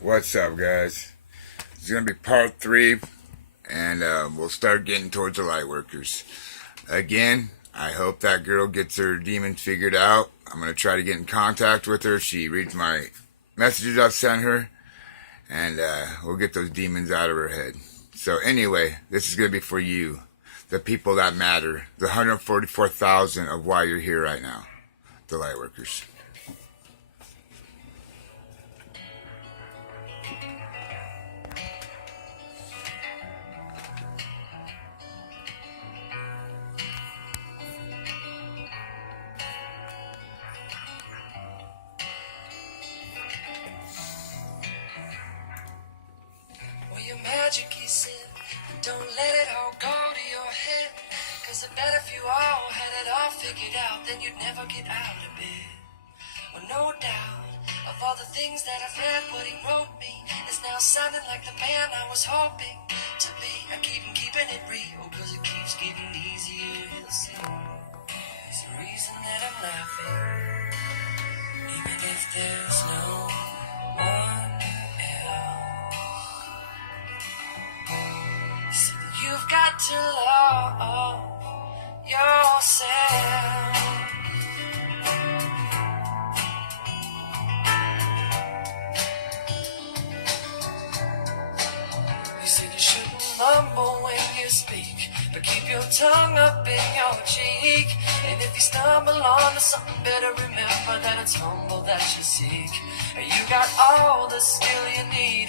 What's up, guys? It's gonna be part 3, and we'll start getting towards the lightworkers. Again, I hope that girl gets her demons figured out. I'm gonna try to get in contact with her. She reads my messages I've sent her, and we'll get those demons out of her head. So anyway, this is gonna be for you, the people that matter, the 144,000 of why you're here right now, the lightworkers. Your magic is in, don't let it all go to your head. Cause I bet if you all had it all figured out, then you'd never get out of bed. Well, no doubt, of all the things that I've read, what he wrote me is now sounding like the man I was hoping to be. I keep keeping it real, cause it keeps getting easier to see. There's a reason that I'm laughing, even if there's no one else. You've got to love yourself. You said you shouldn't mumble when you speak, but keep your tongue up in your cheek. And if you stumble onto something, better remember that it's humble that you seek. You got all the skill you need,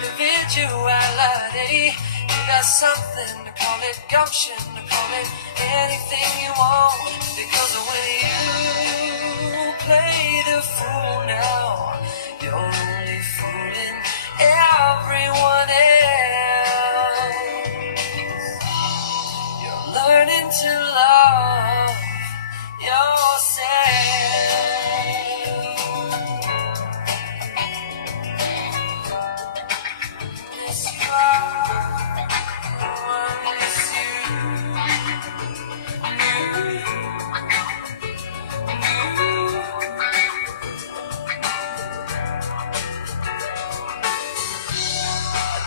individuality. You got something to call it gumption, to call it anything you want. Because when you play the fool now, you're only fooling everyone else. You're learning to love yourself. Yes, you are.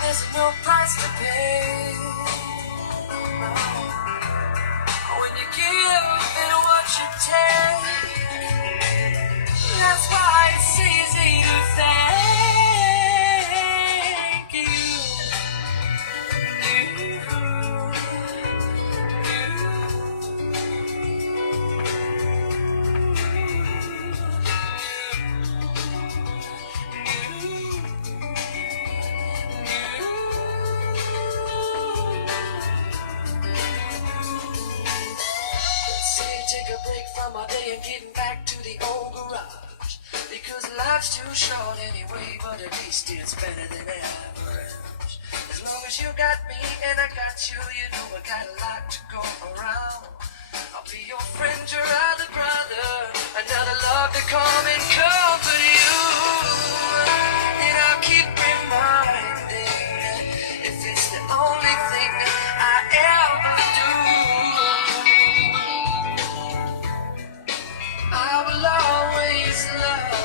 There's no price to pay when you give and what you take. That's why it's easy to thank you. Take a break from our day and getting back to the old garage. Because life's too short anyway, but at least it's better than average. As long as you got me and I got you, you know I got a lot to go around. I'll be your friend, your other brother, another love to come and comfort you. And I'll keep reminding if it's the only thing I ever do, I will always love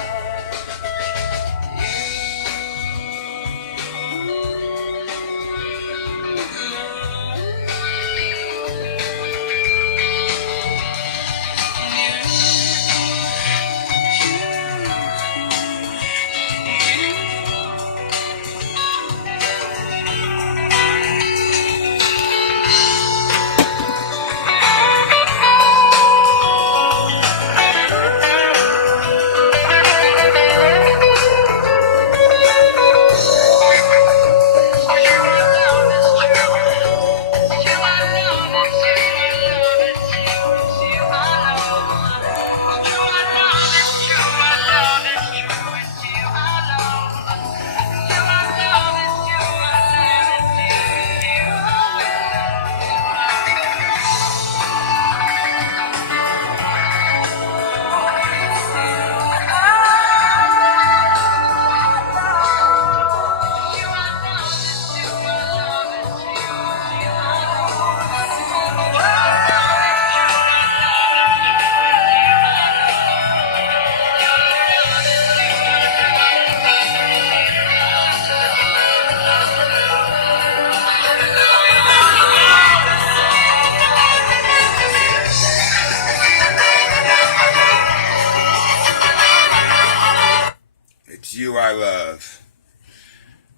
It's You I Love.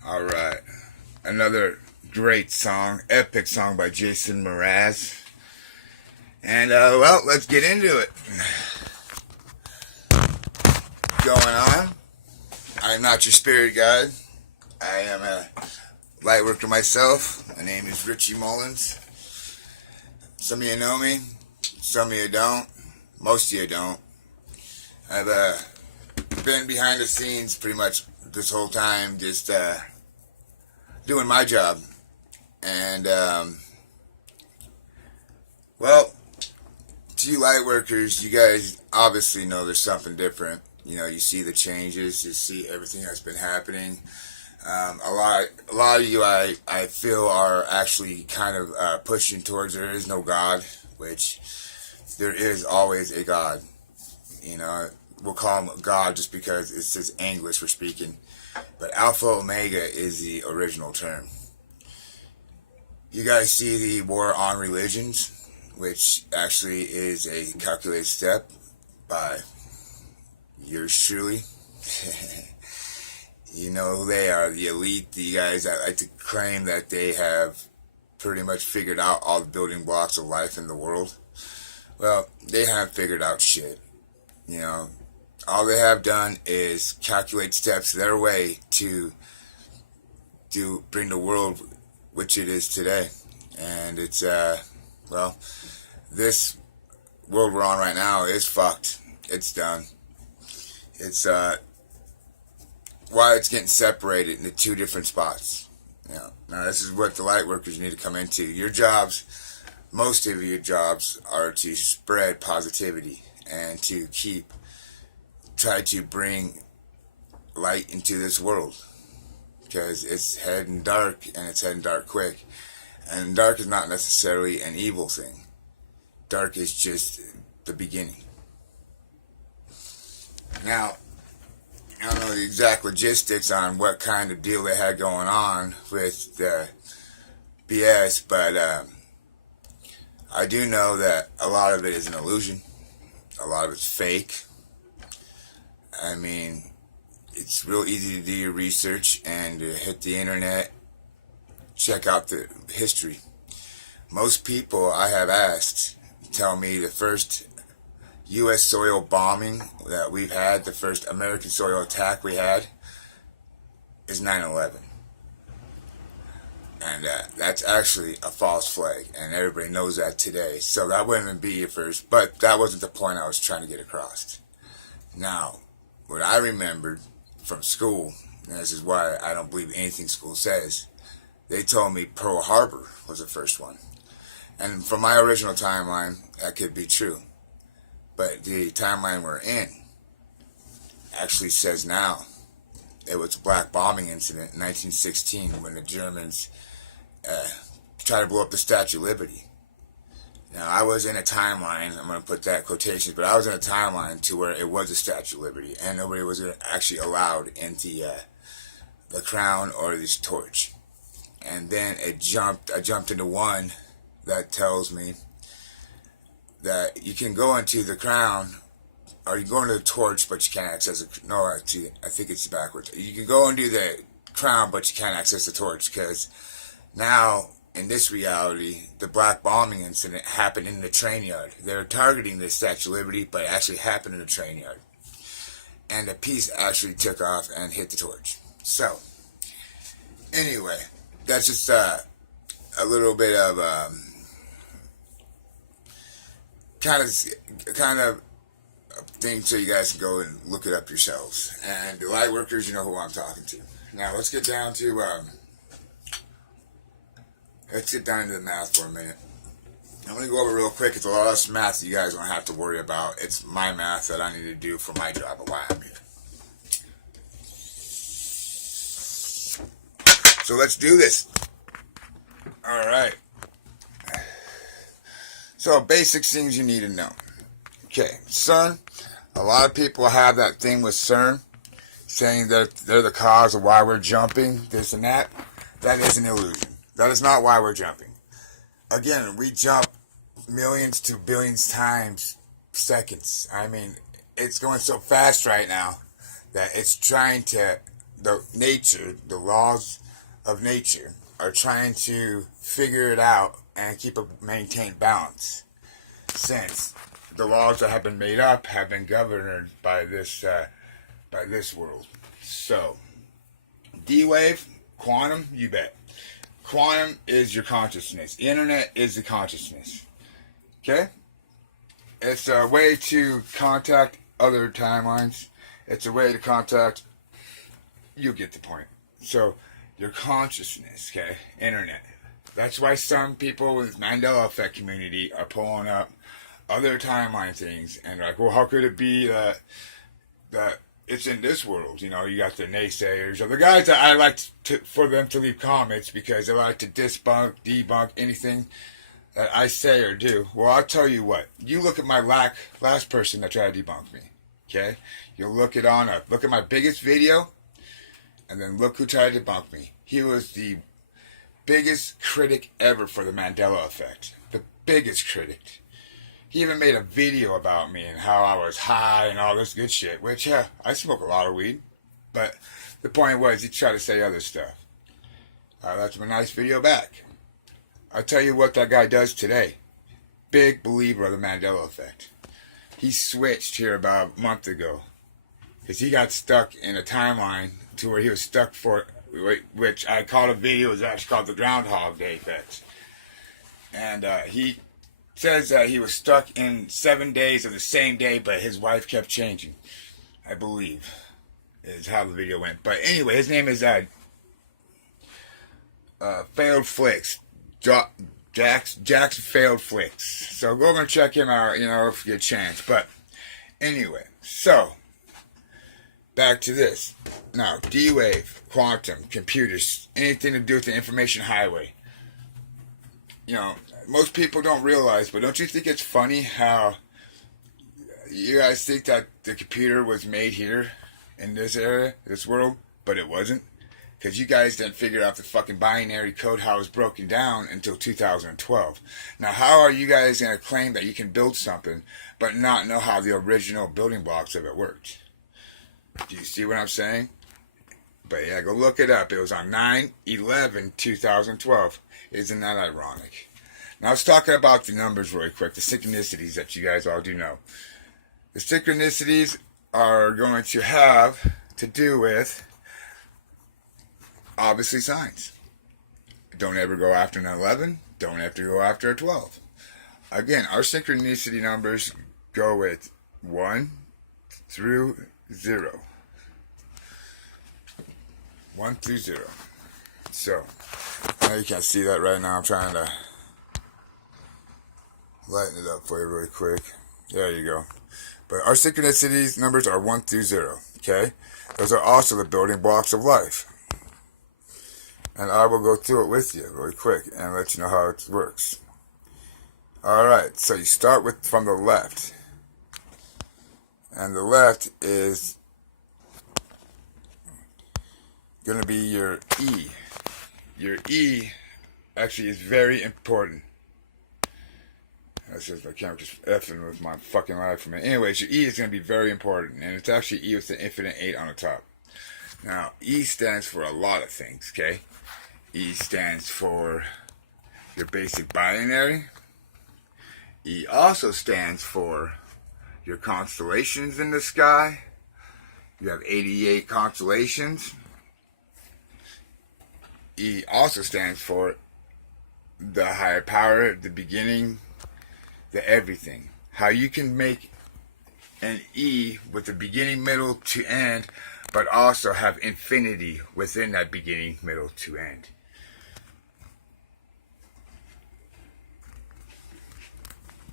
Alright. Another great song, epic song by Jason Mraz. And, well, let's get into it. Going on. I'm not your spirit guide. I am a light worker myself. My name is Richie Mullins. Some of you know me. Some of you don't. Most of you don't. I've been behind the scenes pretty much this whole time, just doing my job. And, well, to you light workers, you guys obviously know there's something different. You know, you see the changes, you see everything that's been happening. A lot of you, I feel, are actually kind of pushing towards there is no God, which there is always a God. You know, we'll call him God just because it's just English we're speaking. But Alpha Omega is the original term. You guys see the war on religions, which actually is a calculated step by yours truly. You know who they are, the elite, the guys that like to claim that they have pretty much figured out all the building blocks of life in the world. Well, they haven't figured out shit. You know, all they have done is calculate steps their way to bring the world which it is today. And it's, well, this world we're on right now is fucked. It's done. It's, why it's getting separated into two different spots. You know, now this is what the light workers need to come into. Your jobs, most of your jobs, are to spread positivity and to try to bring light into this world, because it's heading dark, and it's heading dark quick. And dark is not necessarily an evil thing. Dark is just the beginning. Now, I don't know the exact logistics on what kind of deal they had going on with the BS, but I do know that a lot of it is an illusion. A lot of it's fake. I mean, it's real easy to do your research and to hit the internet, check out the history. Most people I have asked tell me the first U.S. soil bombing that we've had, the first American soil attack we had, is 9/11. And that's actually a false flag, and everybody knows that today. So that wouldn't be your first, but that wasn't the point I was trying to get across. Now, what I remembered from school, and this is why I don't believe anything school says, they told me Pearl Harbor was the first one. And from my original timeline, that could be true. But the timeline we're in actually says now it was a black bombing incident in 1916 when the Germans tried to blow up the Statue of Liberty. Now, I was in a timeline, I'm going to put that quotations, but I was in a timeline to where it was a Statue of Liberty, and nobody was actually allowed into the crown or this torch. And then I jumped into one that tells me that you can go into the crown, or you go into the torch, but you can't access it. No, actually, I think it's backwards. You can go into the crown, but you can't access the torch, because now, in this reality, the black bombing incident happened in the train yard. They were targeting the Statue of Liberty, but it actually happened in the train yard. And the piece actually took off and hit the torch. So, anyway, that's just a little bit of kind of thing so you guys can go and look it up yourselves. And the light workers, you know who I'm talking to. Now, let's get down to the math for a minute. I'm going to go over real quick. It's a lot of math that you guys don't have to worry about. It's my math that I need to do for my job and why I'm here. So let's do this. Alright. So basic things you need to know. Okay, CERN. A lot of people have that thing with CERN, saying that they're the cause of why we're jumping, this and that. That is an illusion. That is not why we're jumping. Again, we jump millions to billions times seconds. I mean, it's going so fast right now that it's trying to, the laws of nature are trying to figure it out and maintain balance, since the laws that have been made up have been governed by this world. So, D-Wave, quantum, you bet. Quantum is your consciousness. The internet is the consciousness. Okay? It's a way to contact other timelines. It's a way to contact, you get the point. So, your consciousness, okay? Internet. That's why some people with Mandela effect community are pulling up other timeline things and like, well, how could it be that it's in this world? You know, you got the naysayers or the guys that I like for them to leave comments because they like to debunk anything that I say or do. Well, I'll tell you what. You look at my last person that tried to debunk me. Okay? You'll look at my biggest video, and then look who tried to debunk me. He was the biggest critic ever for the Mandela effect. The biggest critic. He even made a video about me and how I was high and all this good shit, which, yeah, I smoke a lot of weed. But the point was, he tried to say other stuff. That's a nice video back. I'll tell you what that guy does today. Big believer of the Mandela effect. He switched here about a month ago. Because he got stuck in a timeline to where he was stuck for, which I called a video, it was actually called the Groundhog Day effect. And he says that he was stuck in 7 days of the same day, but his wife kept changing, I believe, is how the video went. But anyway, his name is Failed Flicks. Jack's Failed Flicks. So go over and check him out, you know, if you get a chance. But anyway, so back to this. Now, D-Wave, quantum, computers, anything to do with the information highway. You know, most people don't realize, but don't you think it's funny how you guys think that the computer was made here in this area, this world, but it wasn't? Because you guys didn't figure out the fucking binary code, how it was broken down until 2012. Now, how are you guys going to claim that you can build something, but not know how the original building blocks of it worked? Do you see what I'm saying? But yeah, go look it up. It was on 9/11/2012. Isn't that ironic? Now, I was talking about the numbers really quick, the synchronicities that you guys all do know. The synchronicities are going to have to do with, obviously, signs. Don't ever go after an 11. Don't have to go after a 12. Again, our synchronicity numbers go with 1 through 0. 1 through 0. So, now you can't see that right now. I'm trying to lighten it up for you really quick. There you go. But our synchronicities numbers are 1 through 0. Okay? Those are also the building blocks of life. And I will go through it with you really quick and let you know how it works. Alright, so you start from the left. And the left is going to be your E. Your E actually is very important. That's just my camera just effing with my fucking life for me. Anyways, your E is going to be very important. And it's actually E with the infinite 8 on the top. Now, E stands for a lot of things, okay? E stands for your basic binary. E also stands for your constellations in the sky. You have 88 constellations. E also stands for the higher power, the beginning, the everything. How you can make an E with the beginning, middle to end, but also have infinity within that beginning, middle to end.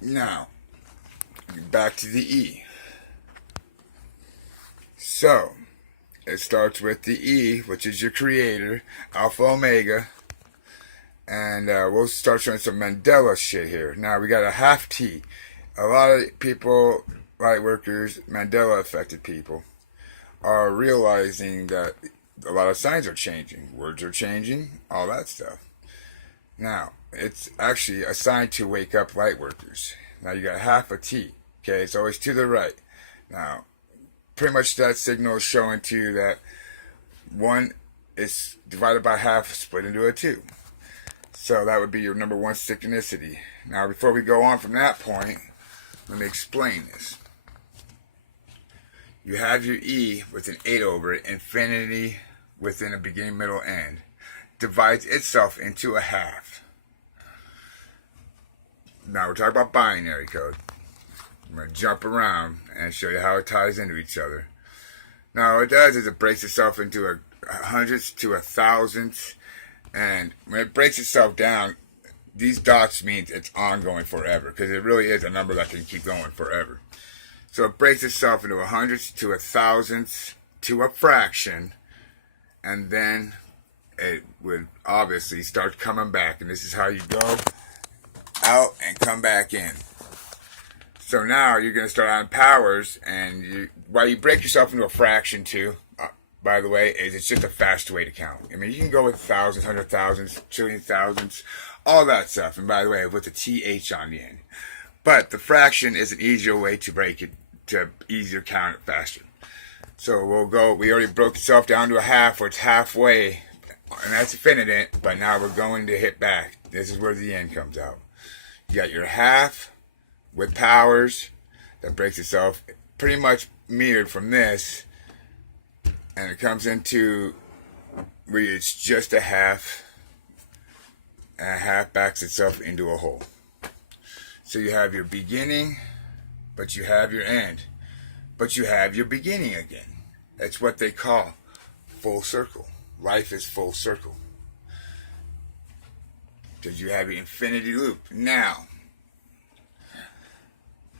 Now, back to the E. So, it starts with the E, which is your creator, Alpha Omega. And we'll start showing some Mandela shit here. Now, we got a half T. A lot of people, lightworkers, Mandela affected people, are realizing that a lot of signs are changing. Words are changing, all that stuff. Now, it's actually a sign to wake up lightworkers. Now, you got half a T. Okay, it's always to the right. Now, pretty much that signal is showing to you that 1 is divided by half, split into a 2. So that would be your number 1 synchronicity. Now, before we go on from that point, let me explain this. You have your E with an 8 over it, infinity within a beginning, middle, end. Divides itself into a half. Now we're talking about binary code. I'm going to jump around and show you how it ties into each other. Now what it does is it breaks itself into a hundreds to a thousandths. And when it breaks itself down, these dots means it's ongoing forever, because it really is a number that can keep going forever. So it breaks itself into a hundredths to a thousandths to a fraction, and then it would obviously start coming back. And this is how you go out and come back in. So now you're going to start on powers, and while you break yourself into a fraction too, by the way, is it's just a faster way to count. I mean, you can go with thousands, 100,000s, trillion thousands, all that stuff. And by the way, with the TH on the end. But the fraction is an easier way to break it, to easier count it faster. So we already broke itself down to a half, where it's halfway, and that's infinite, but now we're going to hit back. This is where the end comes out. You got your half with powers that breaks itself pretty much mirrored from this, and it comes into where it's just a half, and a half backs itself into a whole. So you have your beginning, but you have your end, but you have your beginning again. That's what they call full circle. Life is full circle, because you have your infinity loop. Now,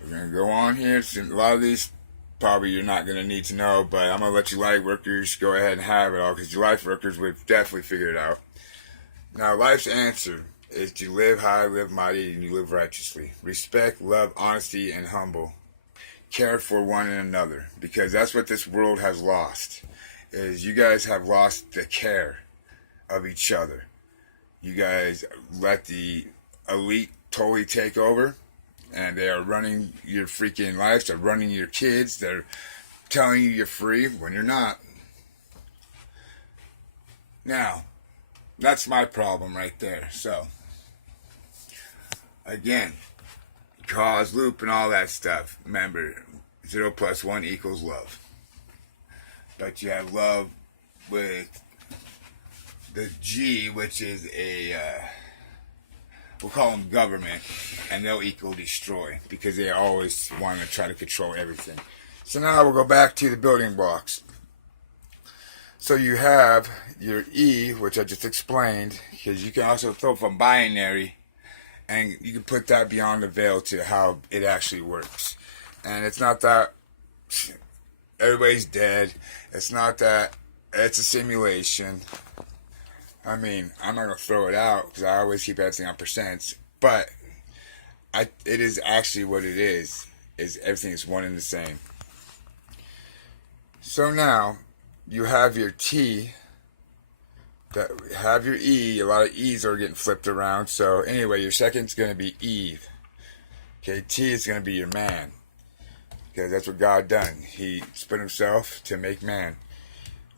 we're going to go on here. A lot of these probably you're not going to need to know, but I'm going to let you light workers go ahead and have it all, because you life workers would definitely figure it out. Now, life's answer is to live high, live mighty, and you live righteously. Respect, love, honesty, and humble. Care for one another, because that's what this world has lost. Is you guys have lost the care of each other. You guys let the elite totally take over, and they are running your freaking lives. They're running your kids. They're telling you you're free when you're not. Now, that's my problem right there. So, again, cause, loop, and all that stuff. Remember, 0 + 1 = love. But you have love with the G, which is we'll call them government, and they'll equal destroy, because they always want to try to control everything. So now we'll go back to the building blocks. So you have your E, which I just explained, because you can also throw from binary, and you can put that beyond the veil to how it actually works. And it's not that everybody's dead. It's not that it's a simulation. I mean, I'm not going to throw it out, because I always keep everything on percents. But it is actually what it is everything is one and the same. So now, you have your T, that have your E. A lot of E's are getting flipped around. So anyway, your second's going to be Eve. Okay, T is going to be your man, because that's what God done. He split himself to make man.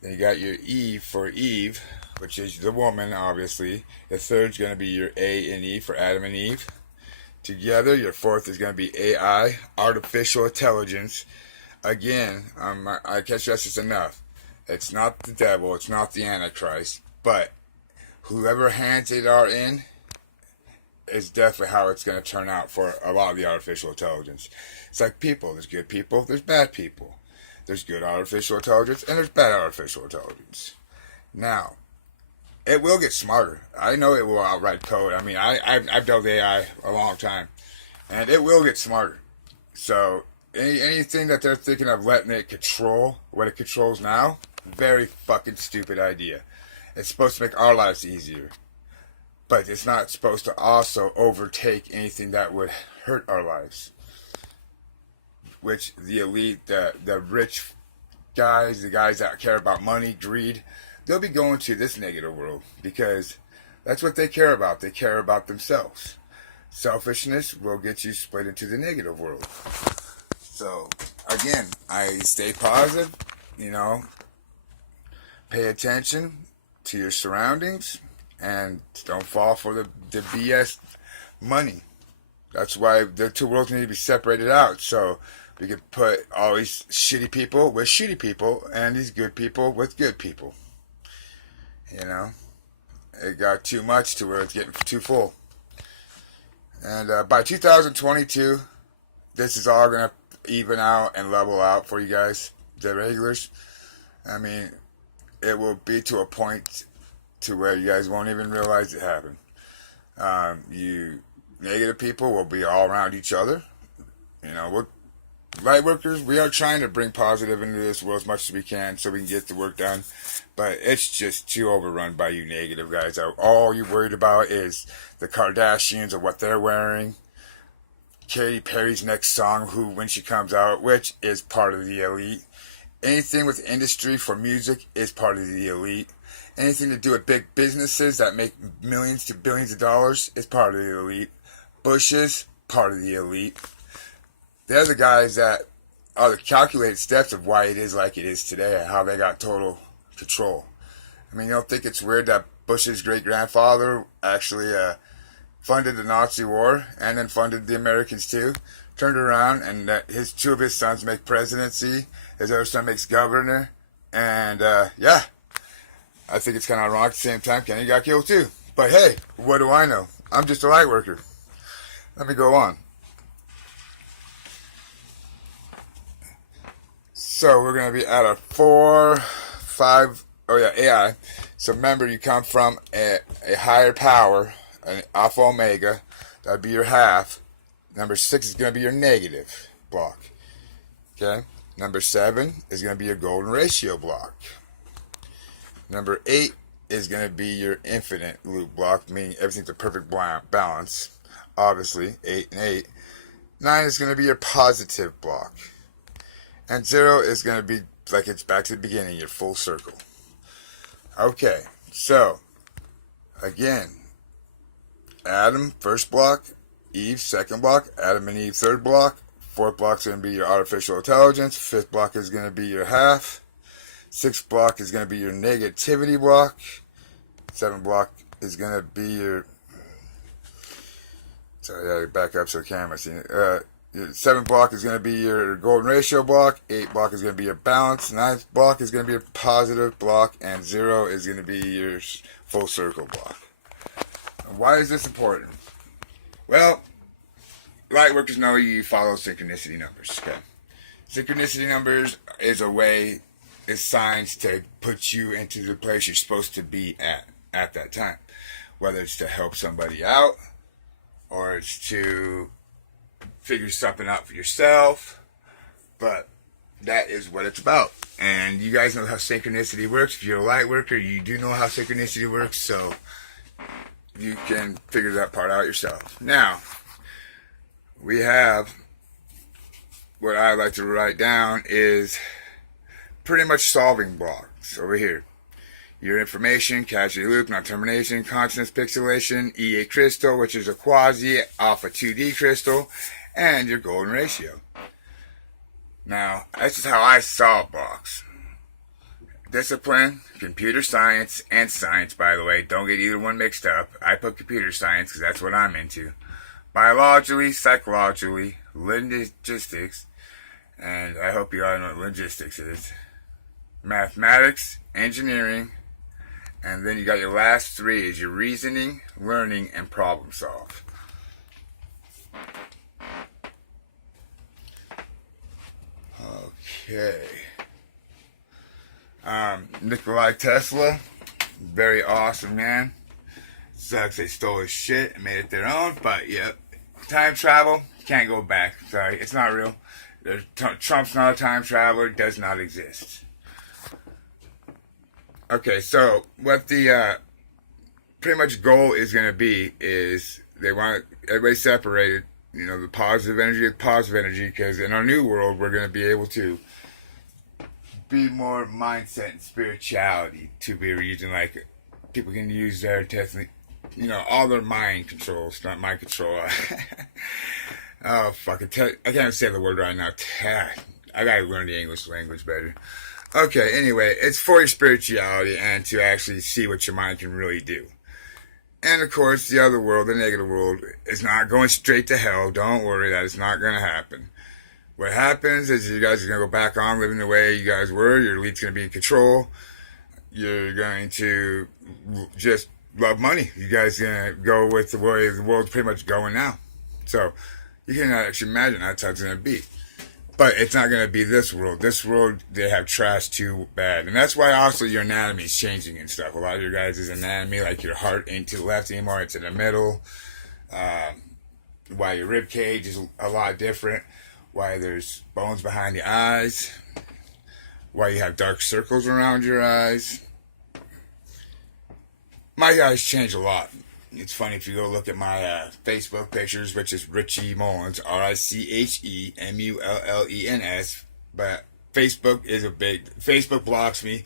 Then you got your E for Eve, which is the woman, obviously. The third's going to be your A and E for Adam and Eve. Together, your fourth is going to be AI, artificial intelligence. Again, I can't stress this enough. It's not the devil, it's not the Antichrist, but whoever hands it are in is definitely how it's going to turn out for a lot of the artificial intelligence. It's like people. There's good people, there's bad people. There's good artificial intelligence, and there's bad artificial intelligence. Now, it will get smarter. I know it will outright code. I mean, I've dealt with AI a long time, and it will get smarter. So, anything that they're thinking of letting it control what it controls now, very fucking stupid idea. It's supposed to make our lives easier, but it's not supposed to also overtake anything that would hurt our lives. Which the elite, the rich guys, the guys that care about money, greed, they'll be going to this negative world, because that's what they care about. They care about themselves. Selfishness will get you split into the negative world. So, again, I stay positive, pay attention to your surroundings, and don't fall for the BS money. That's why the two worlds need to be separated out. So we could put all these shitty people with shitty people and these good people with good people. It got too much to where it's getting too full. And by 2022, this is all going to even out and level out for you guys, the regulars. I mean, it will be to a point to where you guys won't even realize it happened. You negative people will be all around each other. We're light workers. We are trying to bring positive into this world as much as we can so we can get the work done. But it's just too overrun by you negative guys. All you're worried about is the Kardashians or what they're wearing. Katy Perry's next song, when she comes out, which is part of the elite. Anything with industry for music is part of the elite. Anything to do with big businesses that make millions to billions of dollars is part of the elite. Bushes, part of the elite. They're the guys that are the calculated steps of why it is like it is today and how they got total control. I mean, you don't think it's weird that Bush's great-grandfather actually funded the Nazi war and then funded the Americans too? Turned around and that two of his sons make presidency. His other son makes governor. And, yeah. I think it's kind of ironic at the same time. Kenny got killed too. But hey, what do I know? I'm just a light worker. Let me go on. So we're going to be at a 4, 5, AI. So remember, you come from a higher power, an alpha omega. That would be your half. Number 6 is going to be your negative block. Okay? Number 7 is going to be your golden ratio block. Number 8 is going to be your infinite loop block, meaning everything's a perfect balance. Obviously, 8 and 8. 9 is going to be your positive block. And 0 is going to be like it's back to the beginning, your full circle. Okay, so, again, Adam, first block. Eve, second block. Adam and Eve, third block. Fourth block is going to be your artificial intelligence. Fifth block is going to be your half. Sixth block is going to be your negativity block. Seventh block is going to be your... Sorry, I gotta back up so camera see. Your seventh block is going to be your golden ratio block. Eighth block is going to be your balance. Ninth block is going to be your positive block. And 0 is going to be your full circle block. Why is this important? Well, light workers know you follow synchronicity numbers. Okay, synchronicity numbers is signs to put you into the place you're supposed to be at that time. Whether it's to help somebody out, or it's to figure something out for yourself, but that is what it's about. And you guys know how synchronicity works. If you're a light worker, you do know how synchronicity works, so you can figure that part out yourself. Now, we have what I like to write down is pretty much solving blocks over here. Your information, casualty loop, non-termination, consonance pixelation, EA crystal, which is a quasi alpha 2D crystal, and your golden ratio. Now, that's just how I solve blocks. Discipline, computer science, and science, by the way. Don't get either one mixed up. I put computer science because that's what I'm into. Biologically, psychologically, logistics, and I hope you all know what logistics is. Mathematics, engineering, and then you got your last 3 is your reasoning, learning, and problem solve. Okay. Nikola Tesla, very awesome man. Sucks they stole his shit and made it their own, but yep. Time travel, can't go back. Sorry, it's not real. Trump's not a time traveler, does not exist. Okay, so what the pretty much goal is going to be is they want everybody separated, the positive energy with positive energy, because in our new world we're going to be able to be more mindset and spirituality to be using, like people can use their technique, all their mind controls, not mind control. Oh fuck! I can't say the word right now. I gotta learn the English language better. Okay, anyway, it's for your spirituality and to actually see what your mind can really do. And of course, the other world, the negative world, is not going straight to hell. Don't worry, that is not going to happen. What happens is you guys are going to go back on living the way you guys were. Your elite's going to be in control. You're going to just love money. You guys are going to go with the way the world's pretty much going now. So you can actually imagine that's how it's going to be. But it's not going to be this world. This world, they have trash too bad. And that's why also your anatomy is changing and stuff. A lot of your guys' anatomy, like your heart ain't to the left anymore, it's in the middle. Why your rib cage is a lot different. Why there's bones behind the eyes. Why you have dark circles around your eyes. My eyes change a lot. It's funny if you go look at my Facebook pictures, which is Richie Mullins, RICHEMULLENS. But Facebook blocks me.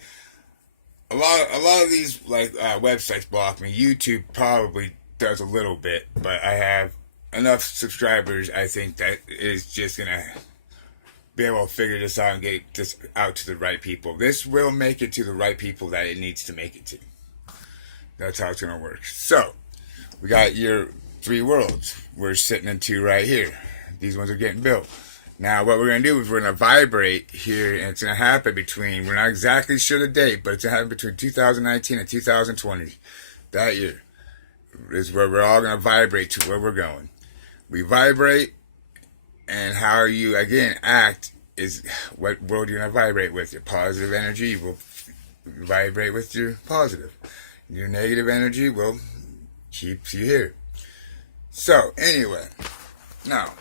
A lot of these websites block me. YouTube probably does a little bit, but I have enough subscribers. I think that is just gonna be able to figure this out and get this out to the right people. This will make it to the right people that it needs to make it to. That's how it's gonna work. So. We got your 3 worlds we're sitting in 2 right here. These ones are getting built. Now, what we're going to do is we're going to vibrate here, and it's going to happen between, we're not exactly sure the date, but it's going to happen between 2019 and 2020. That year is where we're all going to vibrate to where we're going. We vibrate, and how you, again, act is what world you're going to vibrate with. Your positive energy will vibrate with your positive. Your negative energy will keeps you here. So, anyway, now,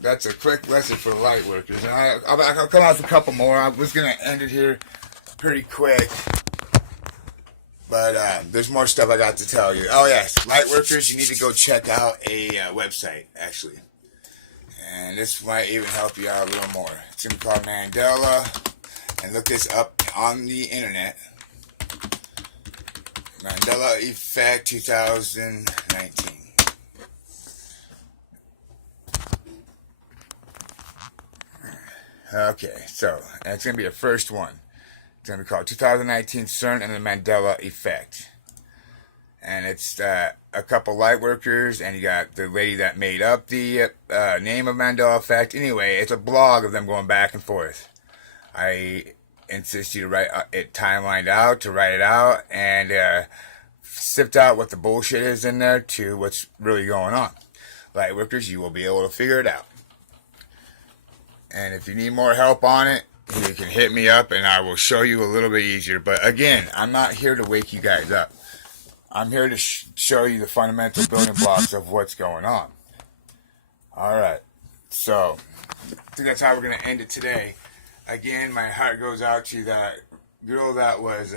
that's a quick lesson for the light workers. And I'll come out with a couple more. I was going to end it here pretty quick. But there's more stuff I got to tell you. Oh, yes, light workers, you need to go check out a website, actually. And this might even help you out a little more. It's going to be called Mandela. And look this up on the internet. Mandela Effect 2019. Okay, so it's going to be the first one. It's going to be called 2019 CERN and the Mandela Effect. And it's a couple light workers, and you got the lady that made up the name of Mandela Effect. Anyway, it's a blog of them going back and forth. I insist you to write it timelined out, to write it out, and sift out what the bullshit is in there to what's really going on. Light workers, you will be able to figure it out. And if you need more help on it, you can hit me up and I will show you a little bit easier. But again, I'm not here to wake you guys up. I'm here to show you the fundamental building blocks of what's going on. Alright, so I think that's how we're going to end it today. Again, my heart goes out to that girl that was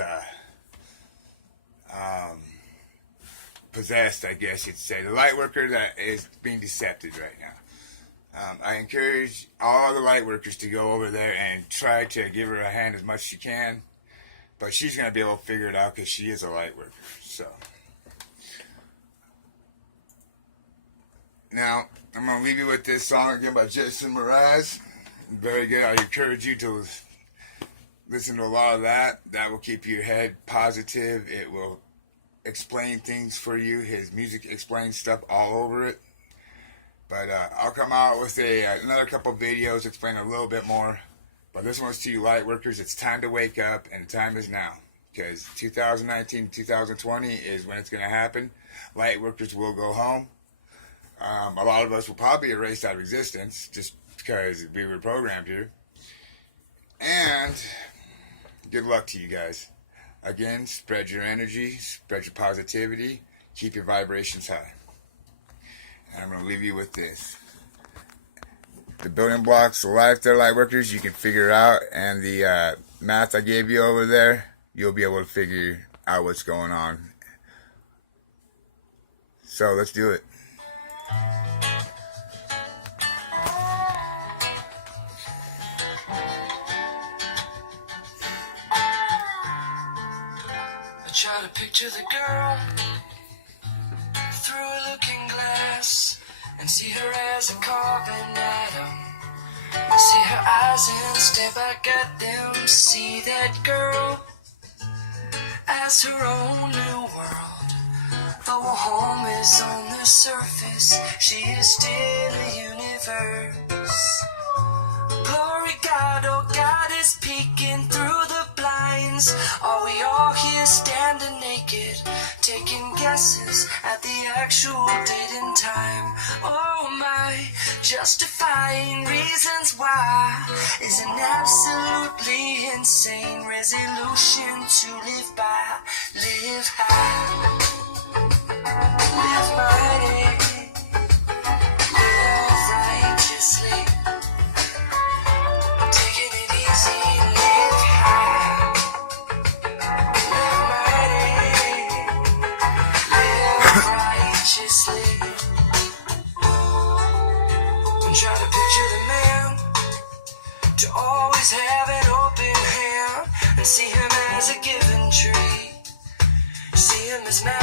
possessed, I guess you'd say. The light worker that is being decepted right now. I encourage all the light workers to go over there and try to give her a hand as much as she can. But she's going to be able to figure it out because she is a light worker. So, now, I'm going to leave you with this song again by Jason Mraz. Very good. I encourage you to listen to a lot of that. That will keep your head positive. It will explain things for you. His music explains stuff all over it. But I'll come out with another couple videos explaining a little bit more. But this one's to you light workers. It's time to wake up, and the time is now. Because 2019, 2020 is when it's going to happen. Light workers will go home. A lot of us will probably be erased out of existence just because we were programmed here. And good luck to you guys. Again, spread your energy, spread your positivity, keep your vibrations high. And I'm going to leave you with this. The building blocks of life there, light workers, you can figure out. And the math I gave you over there, you'll be able to figure out what's going on. So let's do it. I try to picture the girl through a looking glass. and see her as a carbon atom. See her eyes and stare back at them. See that girl as her own new world. Though her home is on the surface, she is still a universe. Glory God, oh God is peeking through the blinds. Are we all here standing naked, taking guesses at the actual date and time? Oh my, justifying reasons why is an absolutely insane resolution to live by. Live high, live mighty, live righteously. Taking it easy, live high, live mighty, live righteously. And try to picture the man to always have an open hand, and see him as a given tree. See him as man